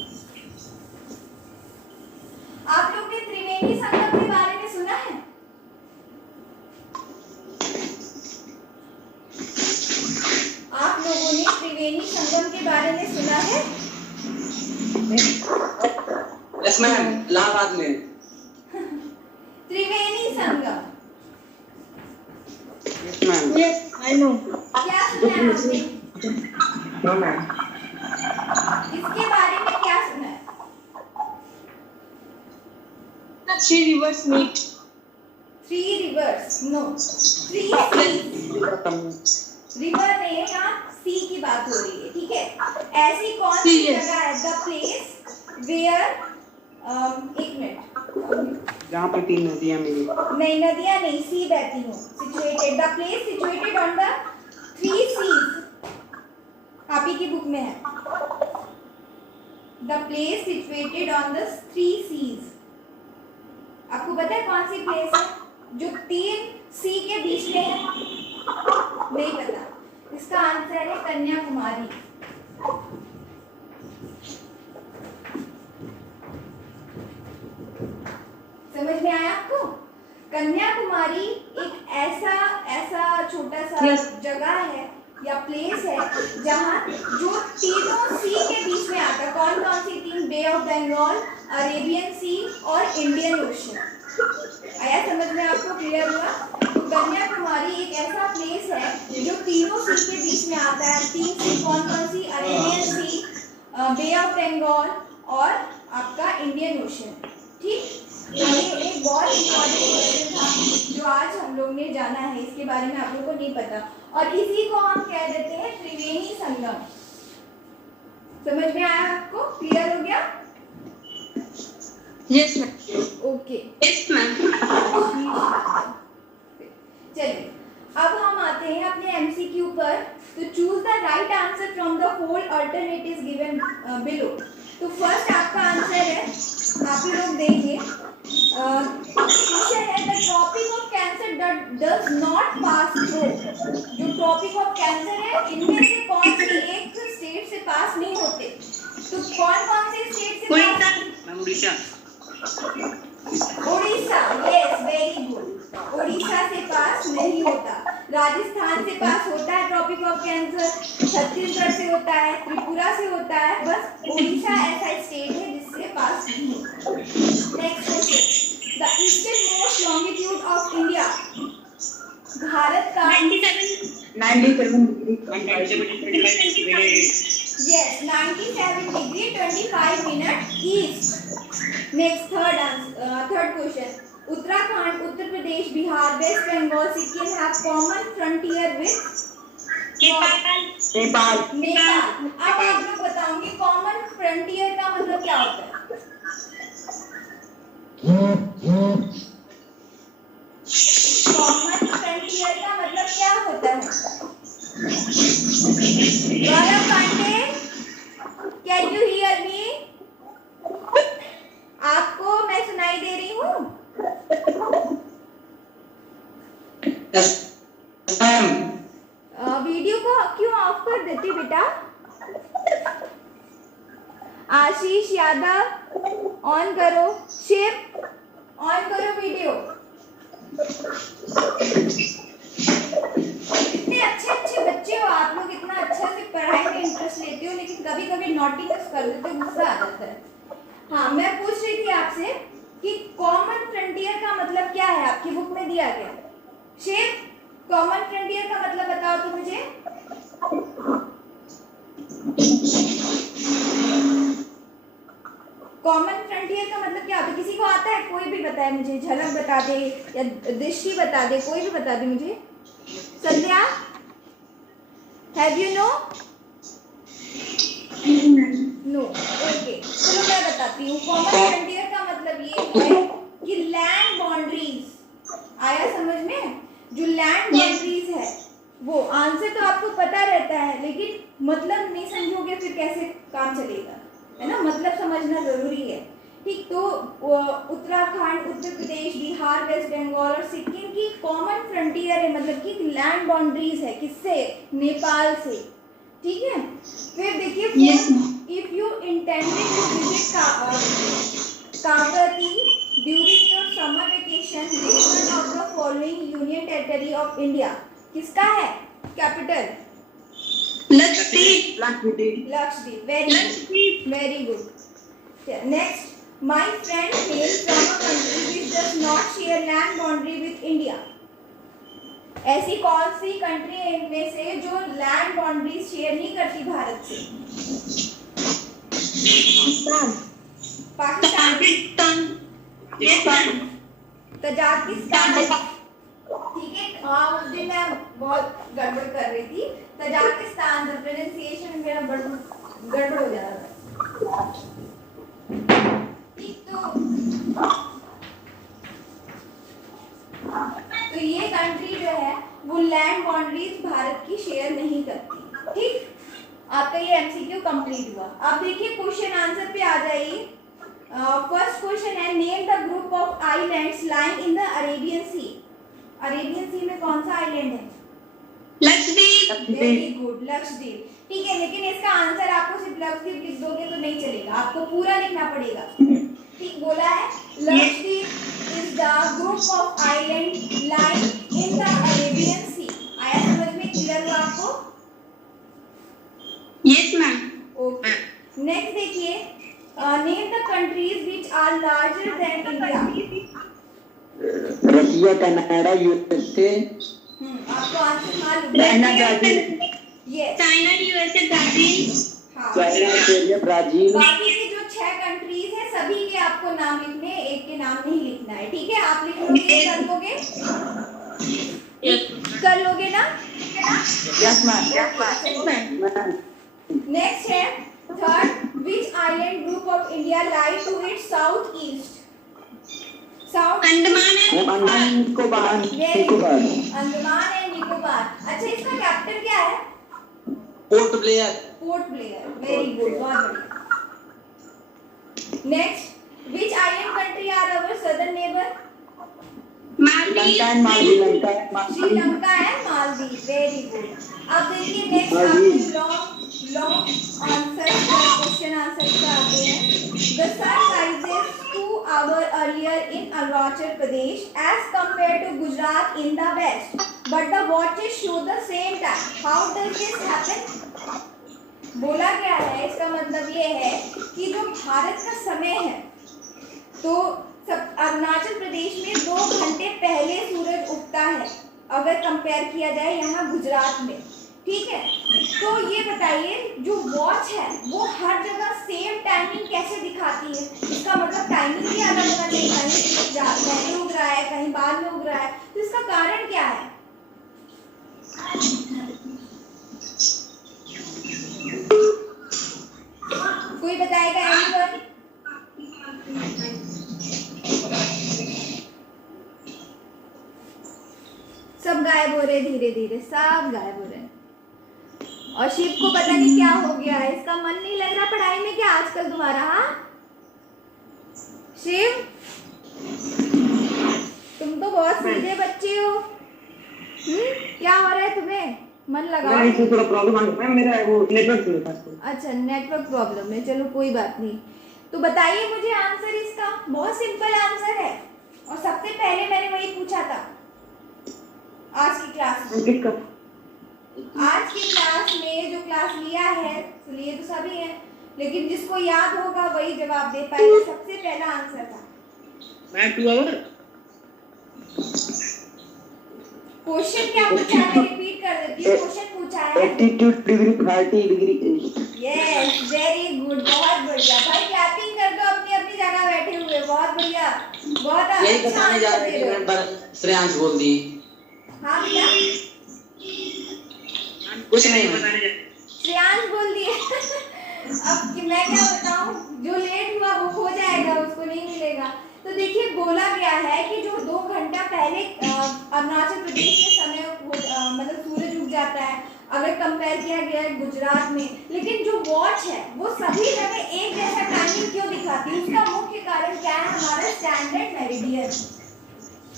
आप लोग ने त्रिवेणी संगम के बारे में सुना है? आप लोगों ने त्रिवेणी संगम के बारे में सुना है? यस मैम, इलाहाबाद में। Triveni Sangam, yes ma'am. Yes, I know. क्या सुना है आपने? No ma'am. इसके बारे में क्या सुना है? The three rivers meet. 3 rivers, no, 3 seas। River नहीं है, यहाँ सी की बात हो रही है। ठीक है, ऐसी कौन सी जगह है? द प्लेस वेयर, एक मिनट, जहाँ पे 3 नदियाँ मिली। नहीं नदियाँ नहीं, सी बहती हूँ। Situated, the place situated on the 3 seas। आप ही की बुक में है, the place situated on the 3 seas। आपको पता है कौन सी प्लेस है जो 3 सी के बीच में है? नहीं पता। इसका आंसर है कन्याकुमारी। समझ में आया आपको? कन्याकुमारी एक ऐसा छोटा सा Yes. जगह है या प्लेस है जहाँ जो तीनों सी के बीच में आता है। कौन कौन सी 3? बे ऑफ बंगाल, अरेबियन सी और इंडियन ओशन। आया समझ में आपको? क्लियर हुआ? तो कन्याकुमारी एक ऐसा प्लेस है जो तीनों सी के बीच में आता है। 3 सी कौन कौन सी? Arabian sea, Bay of Bengal और आपका इंडियन ओशन। ठीक, ये एक बहुत इम्पोर्टेंट क्वेश्चन था जो आज हम लोग ने जाना है। इसके बारे में आप लोग को नहीं पता, और इसी को हम कह देते हैं त्रिवेणी संगम। समझ में आया आपको? क्लियर हो गया? Yes, ma'am. Okay, Yes, ma'am. चलिए अब हम आते हैं अपने एमसीक्यू पर। तो choose the right answer from the four alternatives given below. तो फर्स्ट आपका आंसर है, आप ही लोग देखिए, क्वेश्चन है the tropic of cancer does not pass through. जो ट्रॉपिक ऑफ कैंसर है, इनमें से कौन सी एक स्टेट से पास नहीं होते? तो कौन से स्टेट से पास? Ma'am Orissa. Orissa, yes very good. Orissa से पास नहीं होता। राजस्थान से पास होता है ट्रॉपिक ऑफ कैंसर, छत्तीसगढ़ से होता है, त्रिपुरा से होता है, बस उड़ीसा ऐसा स्टेट है जिससे पास नहीं होता। Next question, the eastern most longitude of India. Bharat का 97 yes 97 degree 25 minute east। next third question, Uttarakhand, Uttar Pradesh, Bihar, west Bengal, Sikkim have common frontier with Nepal. Nepal. अब आप लोग बताओगे कॉमन फ्रंटियर का मतलब क्या होता है? कॉमन फ्रंटियर का मतलब क्या होता है? Gaurav Pandey, can you hear me? आपको मैं सुनाई दे रही हूँ? Yes ma'am. वीडियो को क्यों ऑफ कर देती बेटा? आशीष यादव ऑन करो, शिव ऑन करो वीडियो। इतने अच्छे बच्चे हो आप लोग, इतना अच्छा से पढ़ाई में इंटरेस्ट लेते हो, लेकिन कभी कभी नॉटीनेस कर देते हो, गुस्सा आ जाता है। हाँ, मैं पूछ रही थी आपसे कि कॉमन फ्रंटियर का मतलब क्या है? आपकी बुक में दिया गया। शिव, कॉमन फ्रंटियर का मतलब बताओ तो मुझे। कॉमन फ्रंटियर का मतलब क्या होता है? किसी को आता है? कोई भी बताए मुझे, झलक बता दे या दृष्टि बता दे, कोई भी बता दे मुझे। Sandhya, have you know? No, okay, चलो मैं बताती हूँ। कॉमन फ्रंटियर का मतलब ये है कि लैंड बाउंड्रीज, आया समझ में? जो लैंड बाउंड्रीज है वो, आंसर तो आपको पता रहता है, लेकिन मतलब नहीं समझोगे फिर कैसे काम चलेगा, है ना? मतलब समझना जरूरी है। ठीक, तो उत्तराखंड, उत्तर प्रदेश, बिहार, वेस्ट बंगाल और सिक्किम की कॉमन फ्रंटियर है, मतलब कि लैंड बाउंड्रीज है। किससे? नेपाल से। ठीक है, फिर देखिए, if you intended to visit Kavaratti during your summer vacation, which one of the following union territory of India? किसका है capital? Lakshadweep. Lakshadweep, very good. Next, my friend hail from a country which does not share land boundary with India. ऐसी कौन सी country है इनमें से जो land boundary share नहीं करती भारत से? पाकिस्तान, तजाकिस्तान। ठीक है, हाँ, उस दिन मैं बहुत गड़बड़ कर रही थी। तजाकिस्तान, द प्रोनाउंसिएशन मेरा गड़बड़ हो जा रहा था। ठीक, तो ये कंट्री जो है वो लैंड बाउंड्रीज भारत की शेयर नहीं करती। ठीक, आपका ये एमसीक्यू कंप्लीट हुआ। अब देखिए क्वेश्चन आंसर पे आ जाइए। फर्स्ट क्वेश्चन है, name the group of islands lying in the Arabian sea. Arabian sea में कौन सा आइलैंड है? लक्षद्वीप। Very good, Lakshadweep. ठीक है, लेकिन इसका आंसर आपको सिर्फ लक्षद्वीप लिख दोगे तो नहीं चलेगा, आपको पूरा लिखना पड़ेगा। ठीक बोला है, Lakshadweep is the group of island lying in the Arabian sea. आया समझ में? क्लियर हुआ आपको? Yes ma'am. ओके, नेक्स्ट देखिए, name the countries which are larger than India. Russia, Canada, USA. आपको आंसर मालूम चाइना, है? Brazil. Yes, China, USA, Brazil. हाँ। China, Australia, Brazil. बाकी के जो 6 कंट्रीज हैं सभी के आपको नाम लिखने हैं, एक के नाम नहीं लिखना है। ठीक है, आप लिख लोगे, कर लोगे? कर लोगे ना? Yes ma'am. नेक्स्ट है third, which island group of India lie to its south east? South Andaman है। अंडमान निकोबार। अंडमान एंड निकोबार। अच्छा, इसका कैपिटल क्या है? Port Blair. Port Blair, very good, बहुत बढ़िया। Next, which island country are our southern neighbour? Sri Lanka and Maldives, very good. अब देखिए next आपके लॉन्ग आंसर क्वेश्चन आंसर पे आते हैं। The sun rises 2 hours earlier in Arunachal Pradesh as compared to Gujarat in the west, but the watches show the same time. How does this happen? बोला गया है, इसका मतलब ये है कि जो भारत का समय है तो अरुणाचल प्रदेश में 2 घंटे पहले सूरज उगता है अगर कंपेयर किया जाए यहाँ गुजरात में। ठीक है, तो ये बताइए जो वॉच है वो हर जगह सेम टाइमिंग कैसे दिखाती है? इसका मतलब टाइमिंग भी अलग होना चाहिए, कहीं पहले उग रहा है, कहीं बाद में उग रहा है, तो इसका कारण क्या है? सब गायब हो रहे हैं। और शिव को पता नहीं क्या हो गया है, इसका मन नहीं लग रहा पढ़ाई में क्या आजकल तुम्हारा? हाँ शिव, तुम तो बहुत सीधे बच्चे हो। क्या हो रहा है तुम्हें? मन लगाओ। मैम इसमें थोड़ा प्रॉब्लम आ गया मैम, मेरा वो नेटवर्क मेरे पास। अच्छा नेटवर्क प्रॉब्लम है, चलो कोई बात नहीं। तो बताइए मुझे आंसर इसका, बहुत सिंपल आंसर है और सबसे पहले मैंने वही पूछा था आज की क्लास में। आज की क्लास में जो क्लास लिया है तो लिए तो सभी है, लेकिन जिसको याद होगा वही जवाब दे पाएगा। सबसे पहला आंसर था मैं 2 आवर क्वेश्चन क्या पूछा है, मैं रिपीट कर देती हूँ। क्वेश्चन पूछा है attitude degree 30 degree east. Yes very good, बहुत बढ़िया भाई, क्लैपिंग कर दो अपनी अपनी जगह बैठे हुए। बहुत बढ़िया, बहुत यही अच्छा बताने जा आंसर रहे दे थे रहे हो। पर श्रेयांश बोल दी। हाँ भैया कुछ नहीं श्रेयांश बोल दिए। अब कि मैं क्या बताऊं, जो लेट हुआ वो खो जाएगा, उसको नहीं मिलेगा। तो देखिए बोला गया है कि जो 2 घंटा पहले अरुणाचल प्रदेश में समय मतलब सूरज उग जाता है, अगर कंपेयर किया गया है गुजरात में, लेकिन जो वॉच है वो सभी जगह एक जैसा टाइमिंग क्यों दिखाती है? उसका मुख्य कारण क्या है? हमारा स्टैंडर्ड मेरिडियन।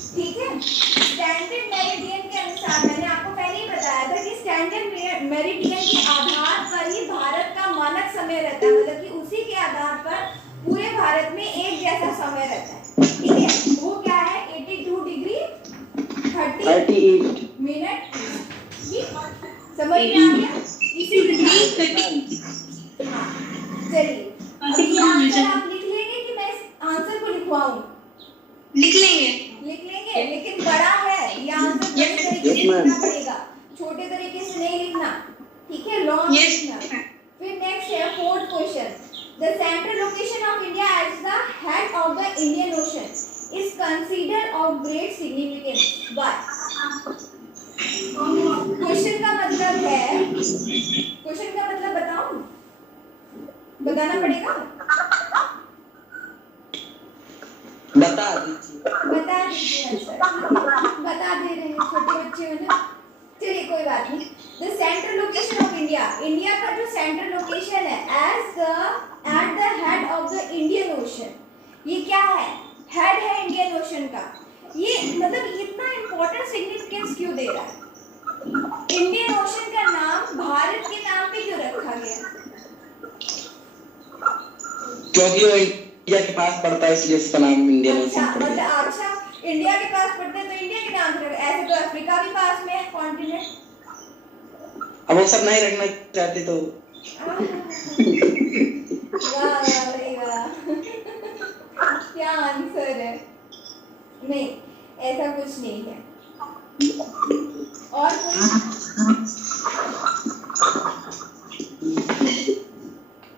ठीक है, स्टैंडर्ड मेरिडियन के अनुसार मैंने आपको पहले ही बताया था कि स्टैंडर्ड मेरिडियन के आधार पर ही भारत का मानक समय रहता है, मतलब कि उसी के आधार पर पूरे भारत में एक जैसा समय रहता है। ठीक है, वो क्या है? 82 डिग्री 30 ईस्ट मिनट। समझ में आ गया? इसी के हाँ चलिए, अभी आंसर आप लिख लेंगे कि मैं इस आंसर को लिखवाऊं? लिख लेंगे। लिख लेंगे, लेकिन बड़ा है ये आंसर, बड़े तरीके से लिखना पड़ेगा, छोटे तरीके से नहीं लिखना। ठीक है, लॉन्ग लिखना। फिर नेक्स्ट है 4th question. The central location of India as the head of the Indian Ocean is considered of great significance. Why? Question का मतलब है, क्वेश्चन का मतलब बताऊं? बताना पड़ेगा? बता दीजिए। बता दीजिए सर, बता दे रहे हैं, छोटे बच्चे हो ना। चलिए कोई बात नहीं। The central location of India, India का जो सेंट्रल लोकेशन है at the head of the Indian Ocean, ये क्या है? हेड है इंडियन ओशन का। ये मतलब इतना इंपॉर्टेंट सिग्निफिकेंस क्यों दे रहा है? इंडियन ओशन का नाम भारत के नाम पे क्यों रखा गया? क्योंकि वो इंडिया के पास पड़ता है इसलिए इसका नाम इंडियन ओशन पड़ गया। अच्छा इंडिया के पास पड़ते हैं तो इंडिया के नाम से, ऐसे तो अफ्रीका भी पास में है कॉन्टिनेंट। अब वो सब नहीं रखना चाहते तो वाह वाह वाह, क्या आंसर है? नहीं ऐसा कुछ नहीं है। और कोई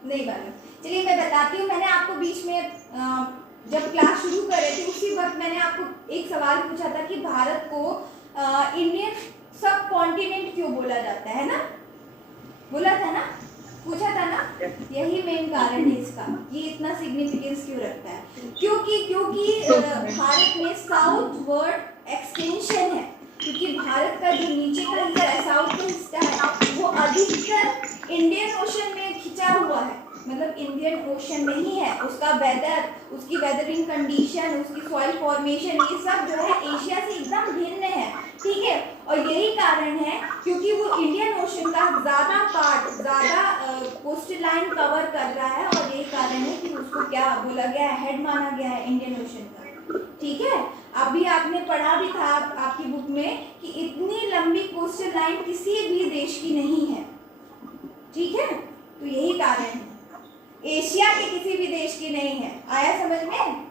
नहीं मालूम? चलिए मैं बताती हूँ। मैंने आपको बीच में जब क्लास शुरू कर रहे थे उसी वक्त मैंने आपको एक सवाल पूछा था कि भारत को इंडियन सब कॉन्टिनेंट क्यों बोला जाता है ना? बोला था ना, पूछा था ना? यही मेन कारण है इसका, ये इतना सिग्निफिकेंस क्यों रखता है? क्योंकि भारत में साउथ वर्ड एक्सटेंशन है, क्योंकि भारत का जो नीचे का हिस्सा है, साउथ का हिस्सा है, वो अधिकतर इंडियन ओशन में खिंचा हुआ है, मतलब इंडियन ओशन में ही है। उसका वेदर, उसकी वेदरिंग कंडीशन, उसकी सॉइल फॉर्मेशन, ये सब जो है एशिया से एकदम भिन्न है। ठीक है, और यही कारण है क्योंकि वो इंडियन ओशन का ज़्यादा पार्ट, ज़्यादा कोस्ट लाइन कवर कर रहा है, और यही कारण है कि उसको क्या बोला गया है? हेड माना गया है इंडियन ओशन का। ठीक है, अभी आपने पढ़ा भी था आपकी बुक में कि इतनी लंबी कोस्टल लाइन किसी भी देश की नहीं है। ठीक है, तो यही कारण है, एशिया के किसी भी देश की नहीं है। आया समझ में?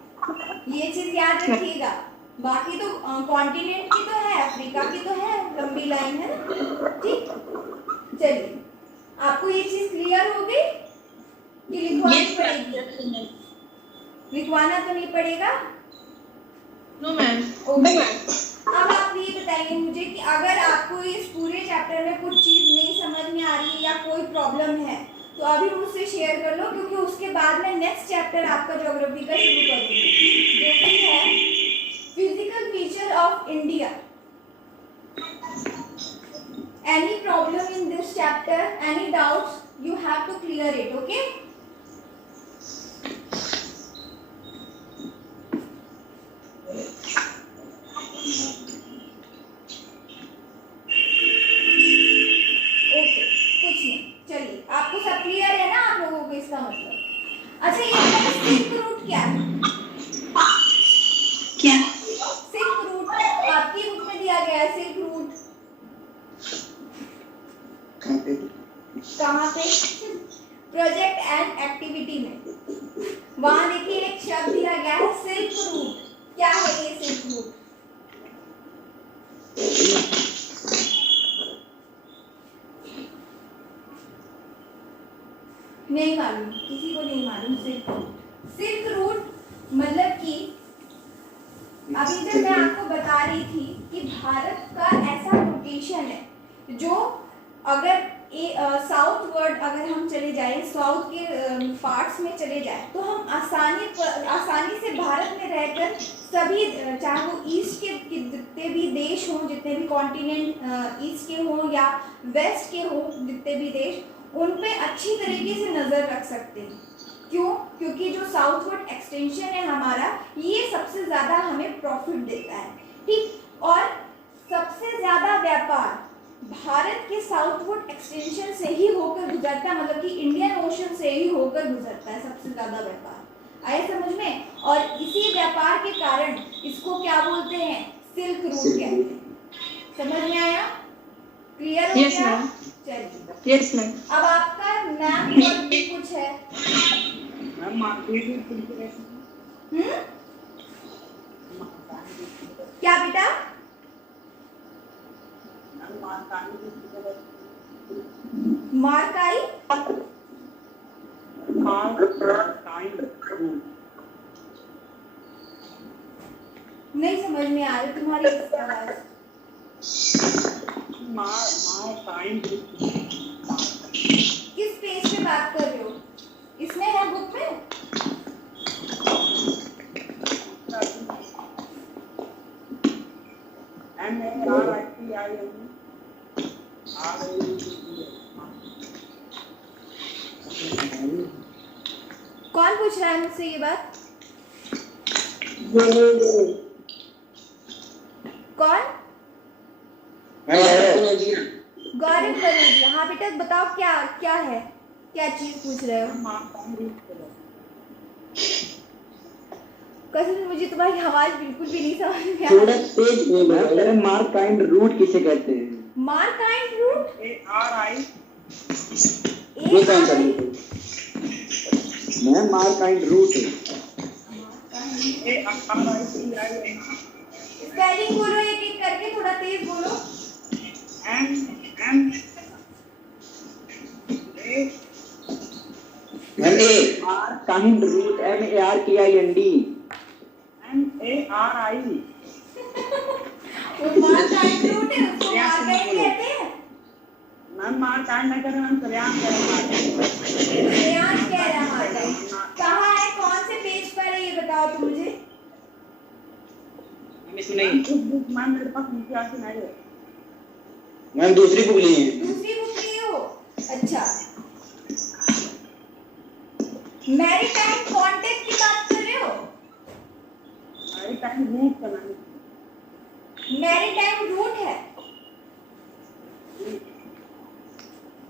ये चीज याद रखिएगा। बाकी तो कॉन्टिनेंट की तो है, अफ्रीका की तो है, लंबी लाइन है ना। ठीक, चलिए आपको ये चीज क्लियर हो गई कि लिखवानी पड़ेगी? लिखवाना तो नहीं पड़ेगा? No ma'am. ओके, अब आप ये बताइए मुझे कि अगर आपको इस पूरे चैप्टर में कुछ चीज नहीं समझ में आ रही है या कोई प्रॉब्लम है तो अभी मुझसे शेयर कर लो, क्योंकि उसके बाद मैं नेक्स्ट चैप्टर आपका ज्योग्राफी का शुरू करूंगी, जो कि है physical feature of India. Any problem in this chapter? Any doubts? You have to clear it. Okay? Okay, कुछ नहीं, चलिए आपको सब क्लियर है ना आप लोगों को इसका मतलब। अच्छा ये बताइए सिल्क रूट क्या है? क्या? सिल्क रूट आपकी बुक में दिया गया है। सिल्क रूट कहाँ पे? प्रोजेक्ट एंड एक्टिविटी में वहां देखिए एक शब्द दिया गया है सिल्क रूट। क्या है ये सिल्क रूट? नहीं मालूम, किसी को नहीं मालूम सिल्क रूट। सिल्क रूट मतलब कि अभी जब मैं आपको बता रही थी कि भारत का ऐसा रोटेशन है जो अगर साउथ वर्ड अगर हम चले जाएं, साउथ के पार्ट्स में चले जाएं तो हम आसानी से भारत में रहकर सभी चाहे वो ईस्ट के जितने भी देश हों, जितने भी कॉन्टिनेंट ईस्ट के हों या वेस्ट के हों, जितने भी देश, उन पे अच्छी तरीके से नज़र रख सकते हैं। क्यों? क्योंकि जो साउथवर्ड एक्सटेंशन है हमारा, ये सबसे ज़्यादा हमें प्रॉफिट देता है, ठीक। और सबसे ज़्यादा व्यापार भारत के साउथवर्ड एक्सटेंशन से ही होकर गुजरता है, मतलब कि इंडियन ओशन से ही होकर गुजरता है सबसे ज़्यादा व्यापार। आया समझ में? और इसी व्यापार के कारण इसको क्या बोलते हैं? सिल्क रूट कहते हैं। समझ में आया? क्लियर हो Yes, गया? ma'am. चलिए यस मैम। अब आपका मैम और भी कुछ है। मैम मार्केट क्या बेटा? मार्काई नहीं समझ में आ रही तुम्हारी आवाज। किस पेज पे बात कर रहे हो? इसमें है बुक में? कौन पूछ रहा है मुझसे ये बात? कौन? गौरव बनर्जी। हाँ बेटा बताओ क्या क्या है, क्या चीज पूछ रहे हो? कसम मुझे तुम्हारी आवाज बिल्कुल भी नहीं समझ में आ थोड़ा रही। तेज बोलो। मार्काइंड रूट किसे कहते हैं? मार्काइंड रूट? ये कौन सा रूट है? मैं मार्काइंड रूट है। स्पेलिंग बोलो एक एक करके, थोड़ा तेज बोलो। मार्काइंड रूट MARKIND। वो मार्काइंड रूट है, उसको मार्काइंड कहते हैं। श्रेयांश कह रहा है मार्काइंड। कहाँ है, कौन से पेज पर है ये बताओ तुम मुझे। मैम दूसरी बुक ली है। दूसरी बुक लिए हो? अच्छा, मैरीटाइम कॉन्टेक्ट की बात कर रहे हो? मैरीटाइम रूट है?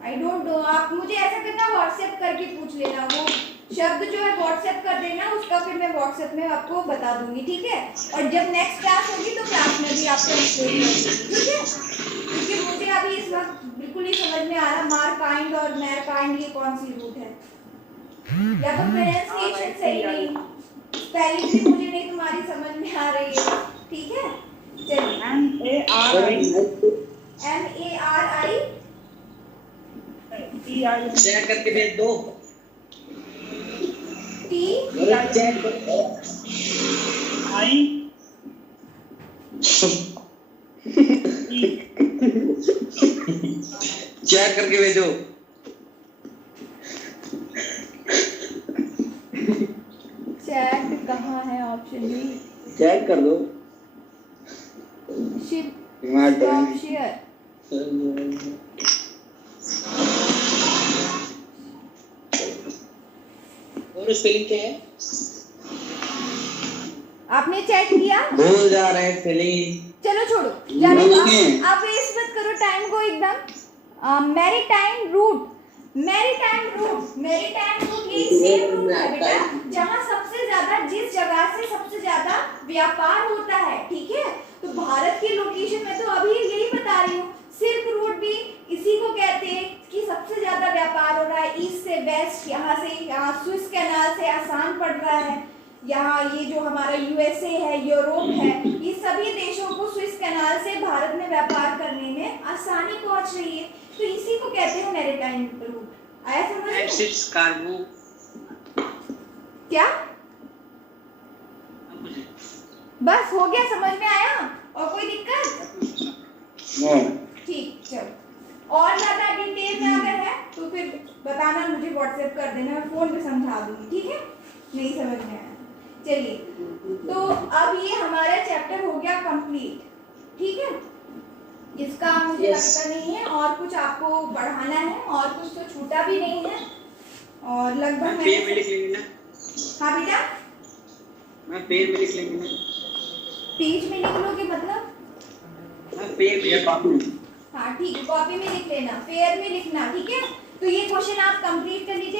I don't know. आप मुझे ऐसा करना, व्हाट्सएप करके पूछ लेना, वो शब्द जो है व्हाट्सएप कर देना, उसका फिर मैं व्हाट्सएप में आपको बता दूंगी, ठीक है। और जब नेक्स्ट क्लास होगी तो क्लास में भी आपको एक्सप्लेन कर दूंगी, ठीक है। क्योंकि मुझे अभी इस वक्त बिल्कुल नहीं समझ में आ रहा मार्काइंड और मैरकाइंड ये कौन सी रूट है, या तो प्रोनाउंसिएशन सही नहीं, स्पेलिंग भी मुझे नहीं तुम्हारी समझ में आ रही है, ठीक है। चलिए MARI चेक करके भेज दो। T चेक चेक करके भेजो। चैट कहाँ है? ऑप्शन बी चेक कर दो। Ship Himachal stop share. और स्पेलिंग क्या है? आपने चेक किया? भूल जा रहे हैं स्पेलिंग। चलो छोड़ो, जाने दो। नहीं है। आप वेस्ट मत करो टाइम को एकदम। Maritime route, maritime route, maritime route ये सेम रूट है बेटा, जहाँ सबसे ज्यादा, जिस जगह से सबसे ज्यादा व्यापार होता है, ठीक है? तो भारत के लोकेशन में तो अभी यही बता रही हूँ, सिल्क रूट भी इसी को कहते हैं कि सबसे ज्यादा व्यापार हो रहा है ईस्ट से वेस्ट, यहाँ से यहाँ स्विस कैनाल से आसान पड़ रहा है, यहाँ ये जो हमारा यूएसए है, यूरोप है, ये सभी देशों को स्विस कैनाल से भारत में व्यापार करने में आसानी पहुंच रही है, तो इसी को कहते हैं मैरीटाइम रूट। आया समझ में? Ships cargo. क्या? बस हो गया, समझ में आया? और कोई दिक्कत? ठीक, चलो। और ज्यादा डिटेल में अगर है तो फिर बताना, मुझे व्हाट्सएप कर देना, मैं फोन पे समझा दूंगी, ठीक है? नहीं समझ में आया, चलिए। तो अब ये हमारा चैप्टर हो गया कंप्लीट, ठीक है? इसका मुझे लगता नहीं है और कुछ आपको पढ़ाना है, और कुछ तो छूटा भी नहीं है, और लगभग पेज में लिख लेंगे ना। हाँ बेटा, मैं पेज में लिख लेंगे ना। पेज में लिख लोगे मतलब? पेज में कॉपी में। हाँ ठीक है, कॉपी में लिख लेना, फेयर में लिखना, ठीक है? तो ये क्वेश्चन आप कंप्लीट कर लीजिए।